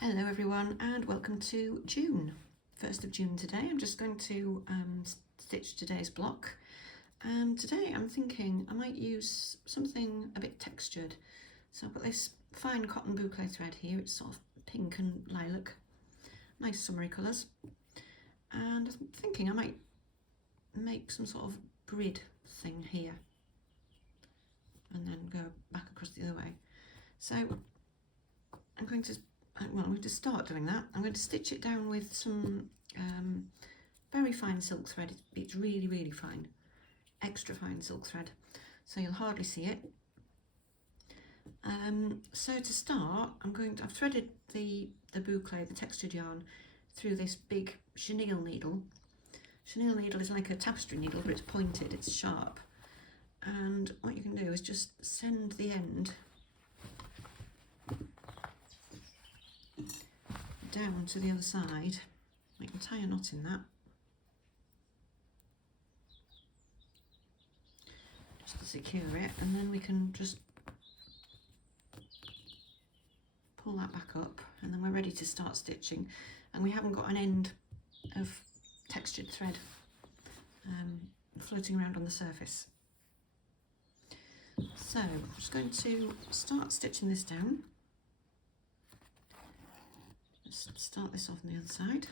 Hello everyone and welcome to June, 1st of June today. I'm just going to stitch today's block, and today I'm thinking I might use something a bit textured. So I've got this fine cotton boucle thread here. It's sort of pink and lilac, nice summery colours, and I'm thinking I might make some sort of grid thing here and then go back across the other way. So I'm going to start doing that. I'm going to stitch it down with some very fine silk thread. It's really, really fine, extra fine silk thread, so you'll hardly see it. So to start, I've threaded the boucle, the textured yarn, through this big chenille needle. Chenille needle is like a tapestry needle, but it's pointed, it's sharp. And what you can do is just send the end down to the other side. You can tie a knot in that, just to secure it, and then we can just pull that back up, and then we're ready to start stitching. And we haven't got an end of textured thread floating around on the surface. So I'm just going to start stitching this down. Let's start this off on the other side.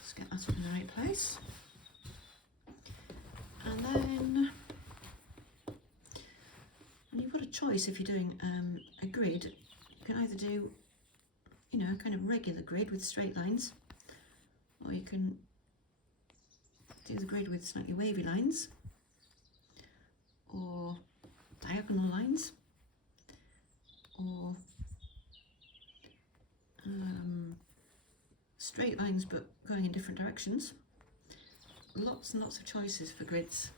Let's get that up in the right place. And then you've got a choice if you're doing a grid. You can either do, kind of regular grid with straight lines, or you can do the grid with slightly wavy lines, or diagonal lines, or straight lines but going in different directions. Lots and lots of choices for grids,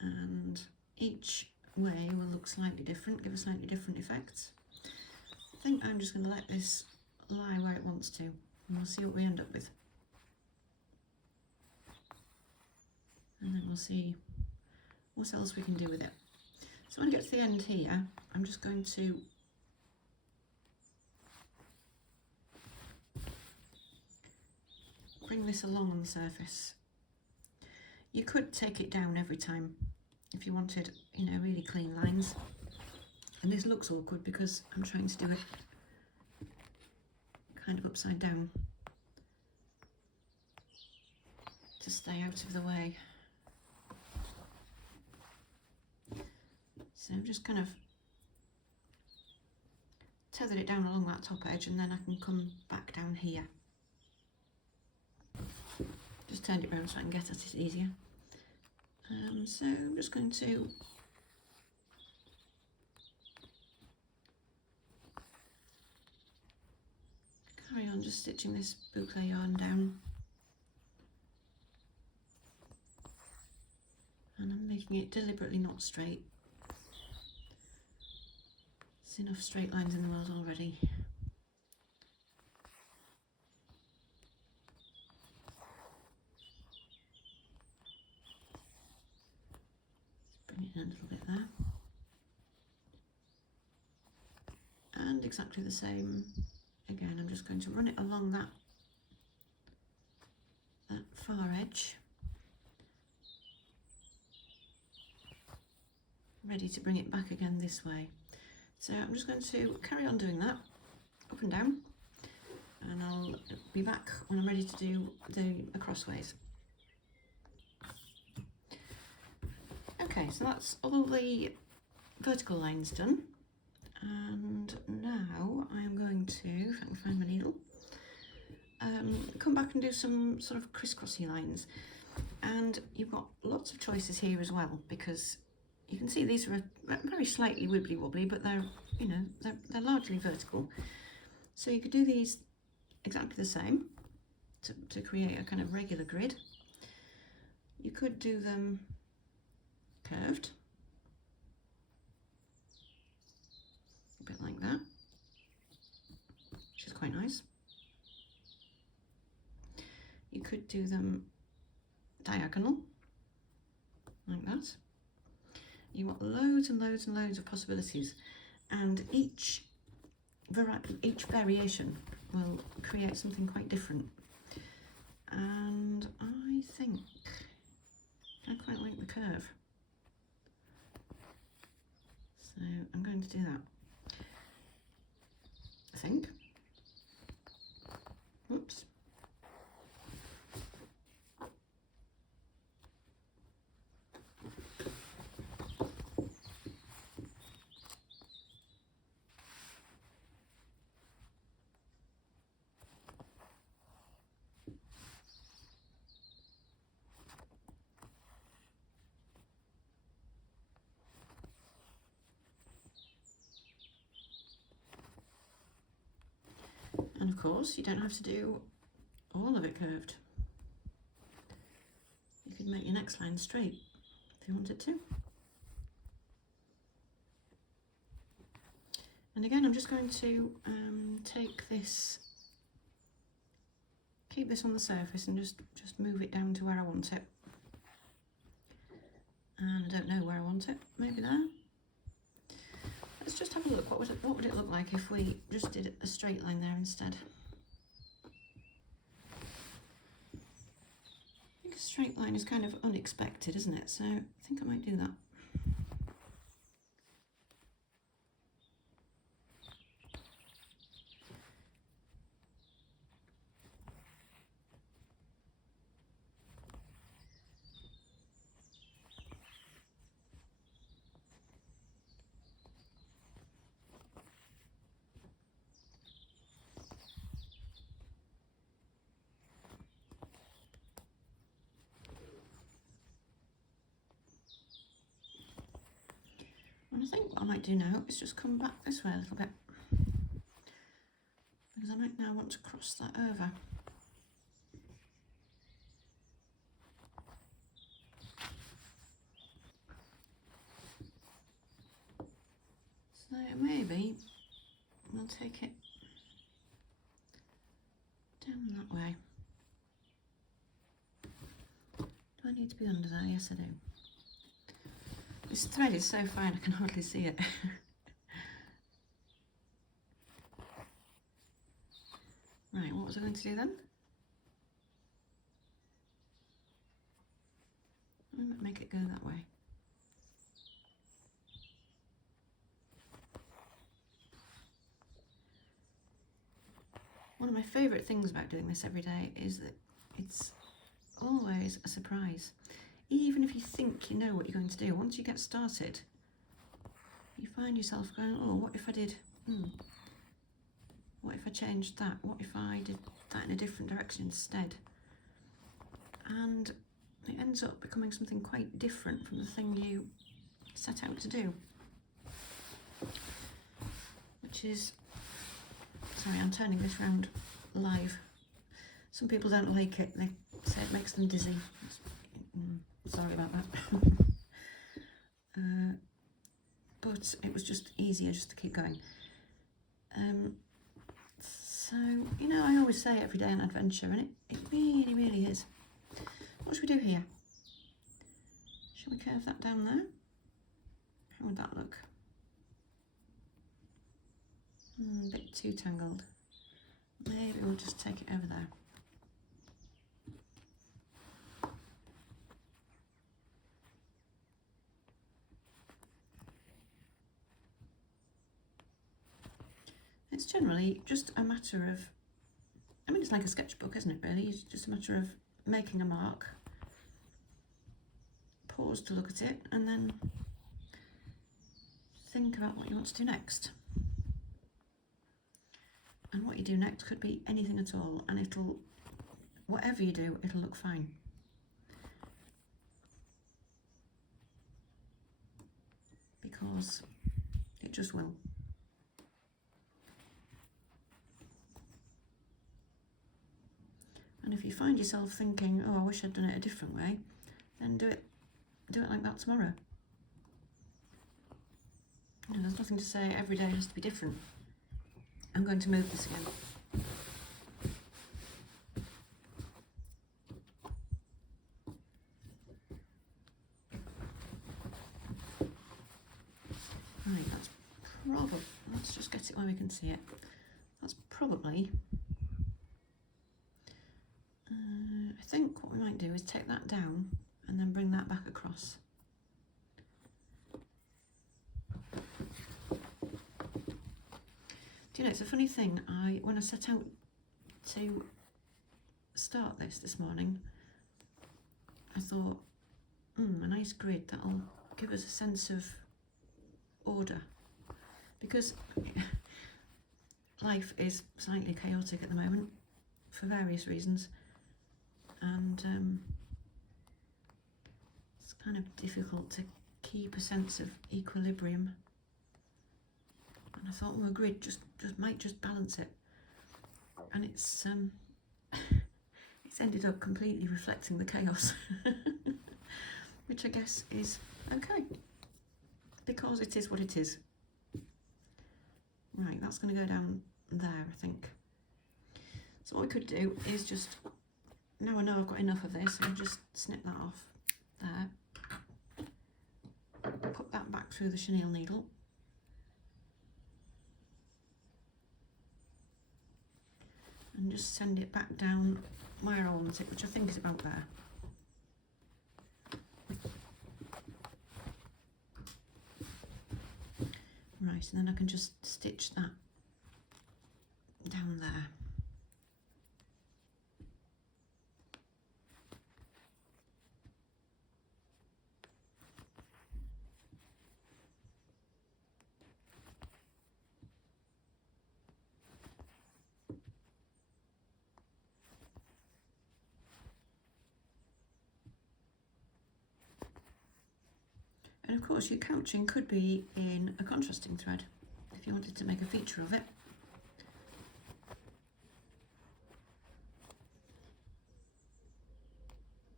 and each way will look slightly different, give a slightly different effect. I think I'm just going to let this lie where it wants to, and we'll see what we end up with. And then we'll see what else we can do with it. So when I get to the end here, I'm just going to bring this along on the surface. You could take it down every time if you wanted, really clean lines. And this looks awkward because I'm trying to do it kind of upside down to stay out of the way. So I've just kind of tethered it down along that top edge, and then I can come back down here. Just turned it round so I can get at it easier. So I'm just going to carry on just stitching this boucle yarn down, and I'm making it deliberately not straight. There's enough straight lines in the world already. Bring it in a little bit there. And exactly the same again. I'm just going to run it along that far edge, ready to bring it back again this way. So I'm just going to carry on doing that up and down, and I'll be back when I'm ready to do the crossways. Okay, so that's all the vertical lines done, and now I'm going to, if I can find my needle, come back and do some sort of crisscrossy lines. And you've got lots of choices here as well, because you can see these are very slightly wibbly wobbly, but they're largely vertical. So you could do these exactly the same to create a kind of regular grid. You could do them curved, a bit like that, which is quite nice. You could do them diagonal, like that. You want loads and loads and loads of possibilities, and each variation will create something quite different. And I think I quite like the curve, so I'm going to do that, I think. Whoops. And of course, you don't have to do all of it curved. You could make your next line straight if you wanted to. And again, I'm just going to take this, keep this on the surface and just move it down to where I want it. And I don't know where I want it, maybe there. Let's just have a look. What would it look like if we just did a straight line there instead? I think a straight line is kind of unexpected, isn't it? So I think I might do that. And I think what I might do now is just come back this way a little bit, because I might now want to cross that over. So maybe we'll take it down that way. Do I need to be under there? Yes, I do. This thread is so fine I can hardly see it. Right, what was I going to do then? I might make it go that way. One of my favourite things about doing this every day is that it's always a surprise. Even if you think you know what you're going to do, once you get started, you find yourself going, oh, what if I did, what if I changed that? What if I did that in a different direction instead? And it ends up becoming something quite different from the thing you set out to do. Which is, sorry, I'm turning this round live. Some people don't like it, they say it makes them dizzy. Sorry about that. But it was just easier just to keep going. So, you know, I always say every day an adventure, and it really, really is. What should we do here? Shall we curve that down there? How would that look? A bit too tangled. Maybe we'll just take it over there. It's generally just a matter of, I mean, it's like a sketchbook, isn't it, really? It's just a matter of making a mark, pause to look at it, and then think about what you want to do next. And what you do next could be anything at all, and it'll, whatever you do, it'll look fine. Because it just will. And if you find yourself thinking, oh, I wish I'd done it a different way, then do it like that tomorrow. You know, there's nothing to say every day has to be different. I'm going to move this again. probably, let's just get it where we can see it. That's probably, I think what we might do is take that down and then bring that back across. Do you know, it's a funny thing, when I set out to start this morning, I thought, a nice grid that'll give us a sense of order, because life is slightly chaotic at the moment for various reasons, and it's kind of difficult to keep a sense of equilibrium. And I thought, a grid just might just balance it, and it's ended up completely reflecting the chaos, which I guess is okay, because it is what it is. Right, that's going to go down there, I think. So what we could do is just, now I know I've got enough of this, I'll just snip that off there, put that back through the chenille needle, and just send it back down where I want it, which I think is about there. Right, and then I can just stitch that down there. And of course your couching could be in a contrasting thread if you wanted to make a feature of it.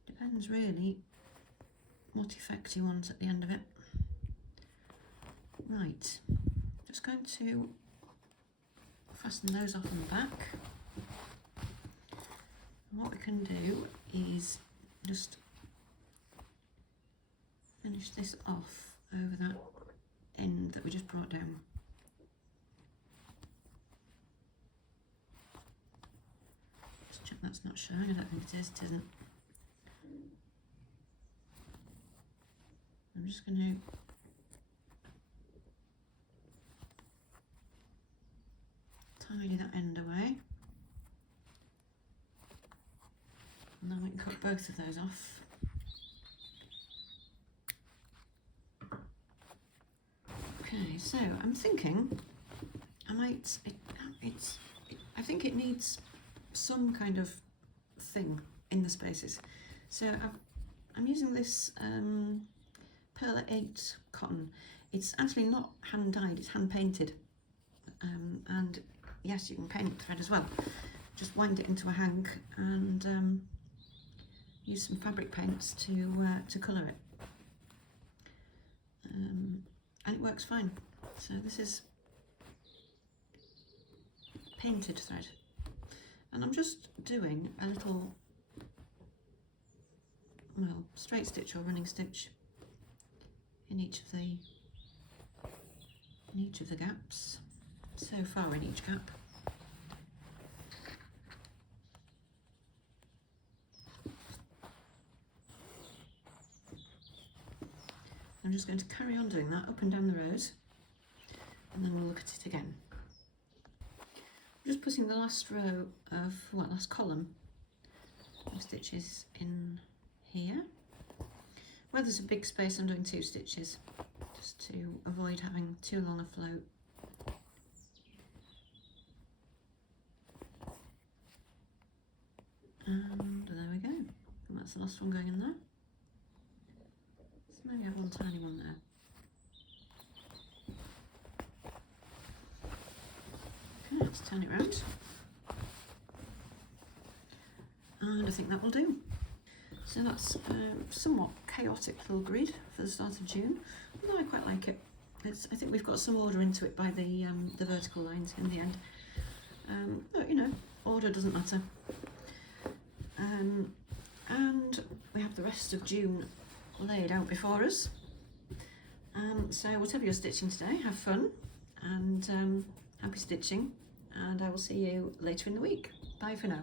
Depends really what effect you want at the end of it. Right, just going to fasten those off on the back. And what we can do is just finish this off over that end that we just brought down. Just check that's not showing. I don't think it is. It isn't. I'm just going to tidy that end away, and then we can cut both of those off. Okay, so I'm thinking I think it needs some kind of thing in the spaces. So I'm using this Pearl 8 cotton. It's actually not hand dyed, it's hand painted. And yes, you can paint the thread as well. Just wind it into a hank and use some fabric paints to colour it. And it works fine. So this is painted thread, and I'm just doing a little, well, straight stitch or running stitch in each of the gaps, so far in each gap. I'm just going to carry on doing that up and down the rows, and then we'll look at it again. I'm just putting the last row of, well, last column of stitches in here. Where there's a big space, I'm doing 2 stitches, just to avoid having too long a float. And there we go. And that's the last one going in there. So maybe I have one tiny one there. Okay, let's turn it round. And I think that will do. So that's a somewhat chaotic little grid for the start of June, although I quite like it. I think we've got some order into it by the vertical lines in the end. But you know, order doesn't matter. And we have the rest of June laid out before us. So whatever you're stitching today, have fun, and happy stitching, and I will see you later in the week. Bye for now.